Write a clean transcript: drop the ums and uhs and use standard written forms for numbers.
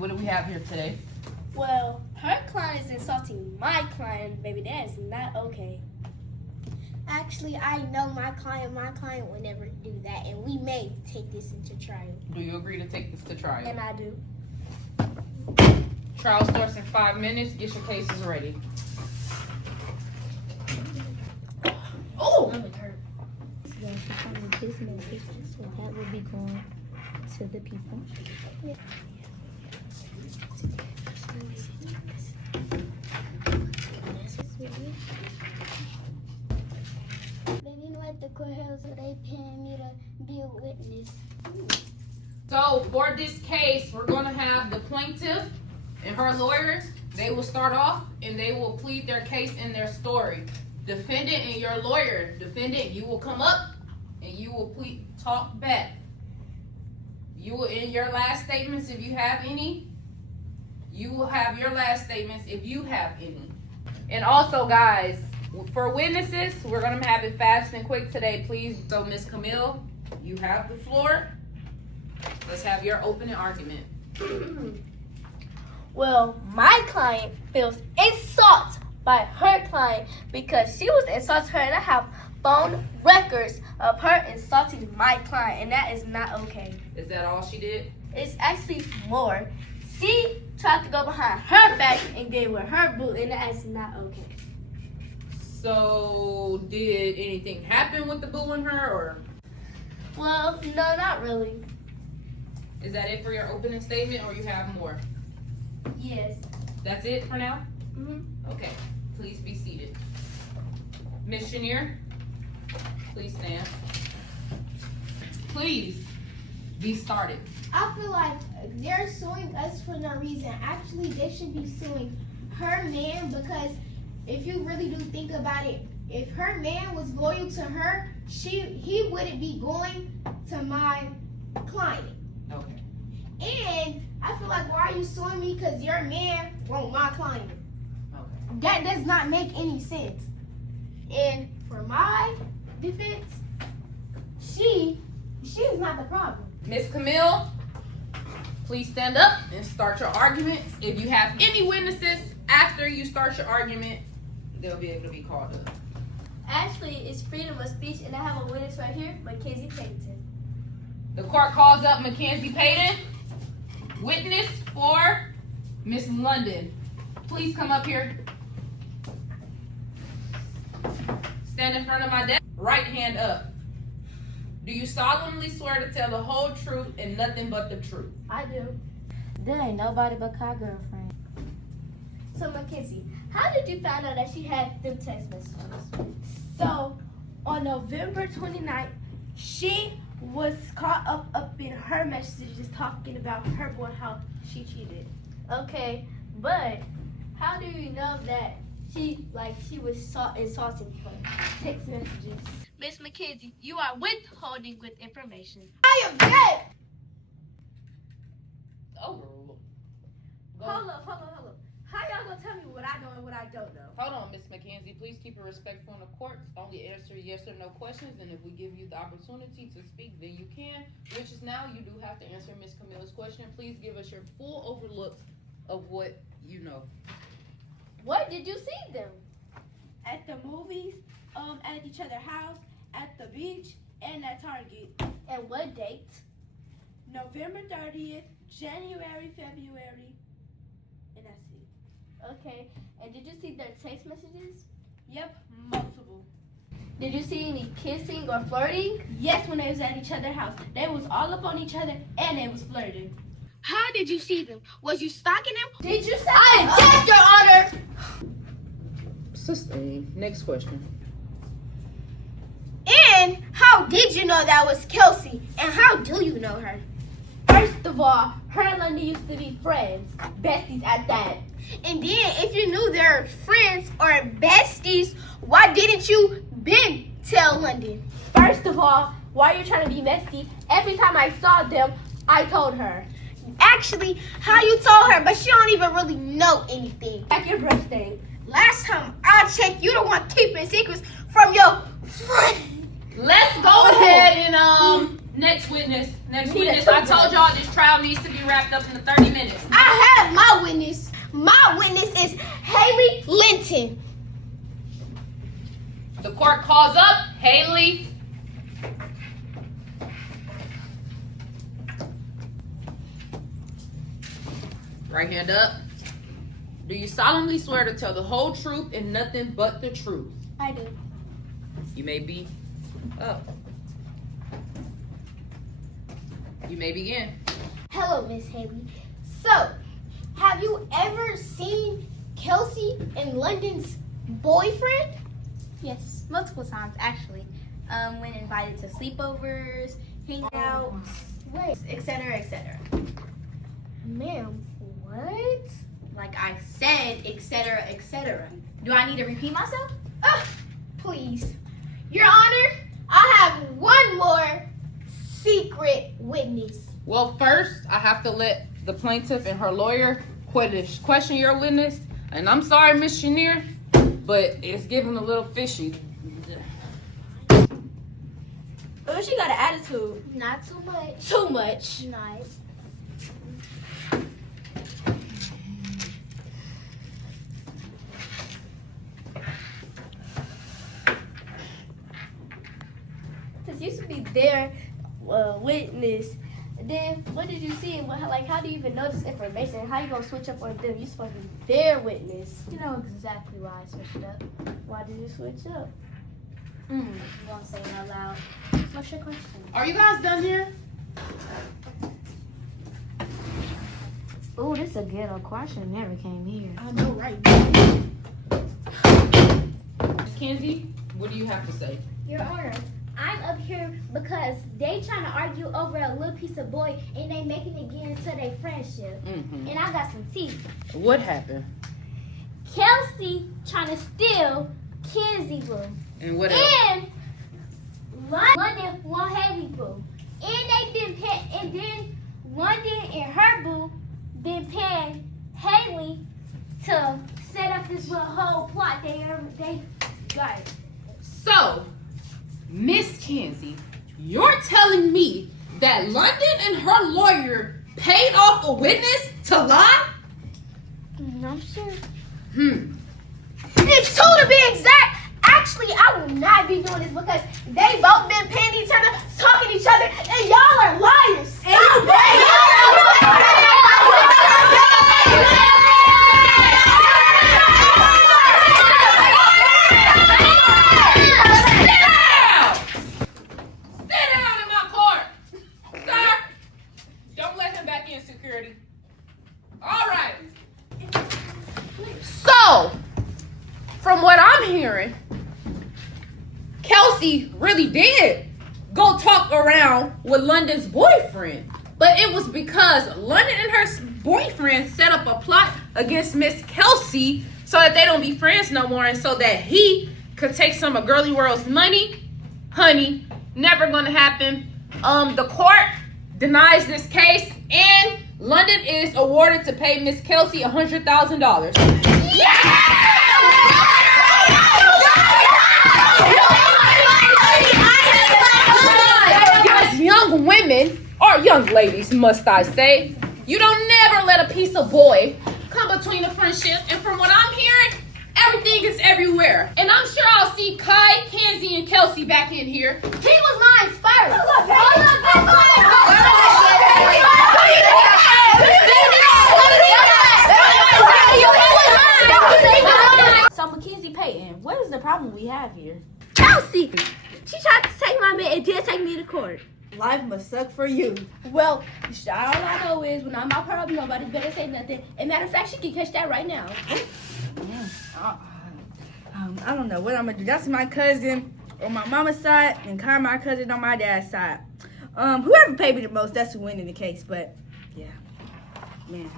What do we have here today? Well, her client is insulting my client, baby. That is not okay. Actually, I know my client would never do that, and we may take this into trial. Do you agree to take this to trial? And I do. Trial starts in 5 minutes. Get your cases ready. Oh! His message, so that will be going to the people. Then you know at the courthouse they paying me to be a witness. So for this case, we're going to have the plaintiff and her lawyers. They will start off and they will plead their case and their story. Defendant and your lawyer. Defendant, you will come up and you will talk back. You will, in your last statements, if you have any, you will have your last statements if you have any. And also, guys, for witnesses, we're going to have it fast and quick today, please. So, Ms. Camille, you have the floor. Let's have your opening argument. Well, my client feels insulted by her client because she was insulting her, and I have phone records of her insulting my client, and that is not okay. Is that all she did? It's actually more. She tried to go behind her back and gave her her boot, and that is not okay. So, did anything happen with the boo and her, or? Well, no, not really. Is that it for your opening statement, or you have more? Yes. That's it for now? Mm-hmm. Okay, please be seated. Ms. Chenier, please stand. Please be started. I feel like they're suing us for no reason. Actually, they should be suing her man, because if you really do think about it, if her man was loyal to her, he wouldn't be going to my client. Okay. And I feel like, why are you suing me? Because your man won't my client. Okay. That does not make any sense. And for my defense, she's not the problem. Ms. Camille, please stand up and start your argument. If you have any witnesses after you start your argument, they'll be able to be called up. Actually, it's freedom of speech, and I have a witness right here, Mackenzie Payton. The court calls up Mackenzie Payton, witness for Miss London. Please come up here. Stand in front of my desk. Right hand up. Do you solemnly swear to tell the whole truth and nothing but the truth? I do. There ain't nobody but Kai girlfriend. So, Mackenzie, how did you find out that she had them text messages? So, on November 29th, she was caught up in her messages talking about her boy, how she cheated. Okay, but how do you know that she was insulting her? Text messages. Miss Mackenzie, you are withholding with information. I am dead! Overruled. Hold up. How y'all gonna tell me what I know and what I don't know? Hold on, Miss Mackenzie. Please keep it respectful in the court. Only answer yes or no questions, and if we give you the opportunity to speak, then you can. Which is now you do have to answer Miss Camille's question. Please give us your full overlook of what you know. Where did you see them? At the movies, at each other's house, at the beach, and at Target. And what date? November 30th, January, February, and that's it. Okay, and did you see their text messages? Yep, multiple. Did you see any kissing or flirting? Yes, when they was at each other's house. They was all up on each other, and they was flirting. How did you see them? Was you stalking them? Did you say I object, Your Honor? Sustained. Next question. And how did you know that was Kelsey? And how do you know her? First of all, her and London used to be friends, besties at that. And then if you knew they're friends or besties, why didn't you been tell London? First of all, why are you trying to be messy? Every time I saw them, I told her. Actually, how you told her, but she don't even really know anything. Check your brush thing. Last time I checked, you don't want keeping secrets from your friend. Let's go ahead and Next witness. Next We need a witness. I truth told y'all this trial needs to be wrapped up in 30 minutes. I have my witness. My witness is Haley Linton. The court calls up Haley. Right hand up. Do you solemnly swear to tell the whole truth and nothing but the truth? I do. You may be up. You may begin. Hello, Miss Haley. So, have you ever seen Kelsey and London's boyfriend? Yes, multiple times actually. When invited to sleepovers, hangouts, Wait, etc., etc. ma'am, what? Like I said, etc., etc. Do I need to repeat myself? Please. Your Honor, I have one more secret witness. Well, first, I have to let the plaintiff and her lawyer question your witness. And I'm sorry, Miss Chenier, but it's getting a little fishy. Oh, she got an attitude. Not too much. Too much. Nice. This used to be their witness. Then what did you see? Like, how do you even know this information? How you gonna switch up on them? You supposed to be their witness. You know exactly why I switched up. Why did you switch up? You won't say it out loud. What's your question? Are you guys done here? Oh, this is a ghetto question. Never came here. I know, right? Miss Kenzie, what do you have to say? Your Honor, I'm up here because they trying to argue over a little piece of boy and they making it get into their friendship. Mm-hmm. And I got some tea. What happened? Kelsey trying to steal Kenzie boo. And what else? And London want Haley boo. And they been and then London and her boo been paying Haley to set up this little whole plot. They got it. So, Miss Kenzie, you're telling me that London and her lawyer paid off a witness to lie? I'm sure. It's Two to be exact. Actually, I will not be doing this because they both been paying each other, talking to each other, and y'all are liars. So, from what I'm hearing, Kelsey really did go talk around with London's boyfriend. But it was because London and her boyfriend set up a plot against Miss Kelsey so that they don't be friends no more and so that he could take some of Girly World's money. Honey, never gonna happen. The court denies this case and London is awarded to pay Miss Kelsey $100,000. Yes, young women, or young ladies, must I say, you don't never let a piece of boy come between a friendship. And from what I'm hearing, everything is everywhere. And I'm sure I'll see Kai, Kenzie, and Kelsey back in here. He was mine first. So Mackenzie Payton, what is the problem we have here? Kelsey! She tried to take my man and did take me to court. Life must suck for you. Well, all I know is when I'm out her up, nobody better say nothing. And matter of fact, she can catch that right now. I don't know what I'm gonna do. That's my cousin on my mama's side, and Kai my cousin on my dad's side. Whoever paid me the most, that's who win in the case. But yeah, man.